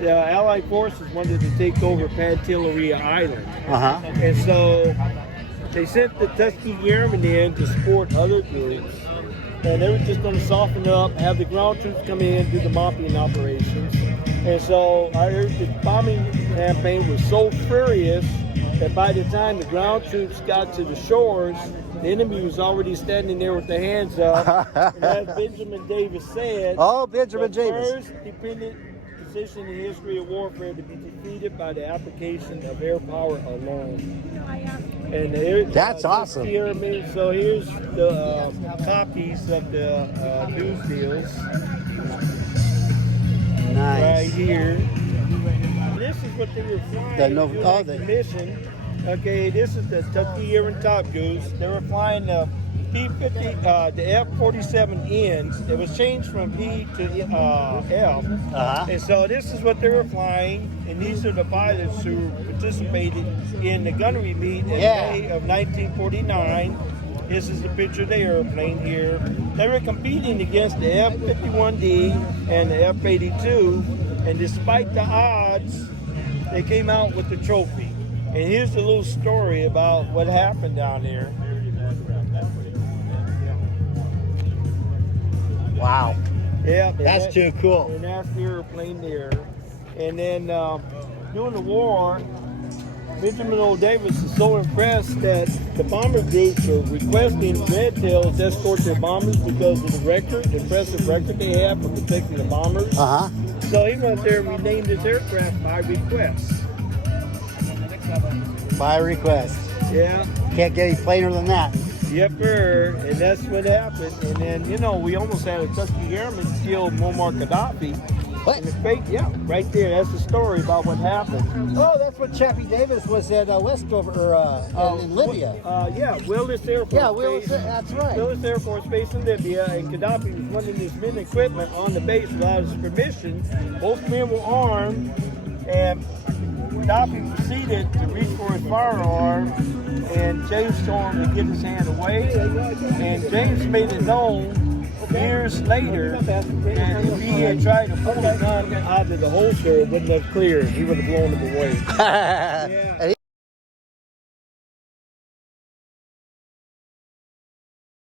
the Allied forces wanted to take over Pantelleria Island. Uh-huh. And so they sent the Tuskegee Airmen in to support other groups. And they were just going to soften up, have the ground troops come in, do the mopping operations. And so the bombing campaign was so furious that by the time the ground troops got to the shores, the enemy was already standing there with their hands up. And as Benjamin Davis said, Oh, Benjamin Davis. first dependent position in the history of warfare to be defeated by the application of air power alone. And That's awesome. So here's the copies of the news deals Nice. right here. This is what they were flying during the mission. Okay, this is the Tuskegee Airmen Top Goose. They were flying the P-50, the F-47Ns. It was changed from P to F. Uh-huh. And so this is what they were flying. And these are the pilots who participated in the gunnery meet in May of 1949. This is the picture of the airplane here. They were competing against the F-51D and the F-82. And despite the odds, they came out with the trophy. And here's a little story about what happened down there. Wow. Yeah, That's too cool. And that's the airplane there. And then during the war, Benjamin O. Davis is so impressed that the bomber groups are requesting Red Tails to escort their bombers because of the impressive record they have for protecting the bombers. Uh-huh. So he went there and renamed his aircraft by request. By request. Yeah. Can't get any plainer than that. Yep, sir. And that's what happened. And then, you know, we almost had a Tuskegee Airman kill Muammar Gaddafi. What? Yeah, right there. That's the story about what happened. Oh, that's what Chappie Davis was at Westover in Libya. Yeah, Willis Air Force Yeah, Willis, Base. that's right. Willis Air Force Base in Libya, and Gaddafi was running his men equipment on the base without his permission. Both men were armed, and Gaddafi proceeded to reach for his firearm, and James told him to get his hand away. And James made it known years later that if he had tried to pull the gun out of the holster, it wouldn't have cleared. He would have blown him away. Yeah.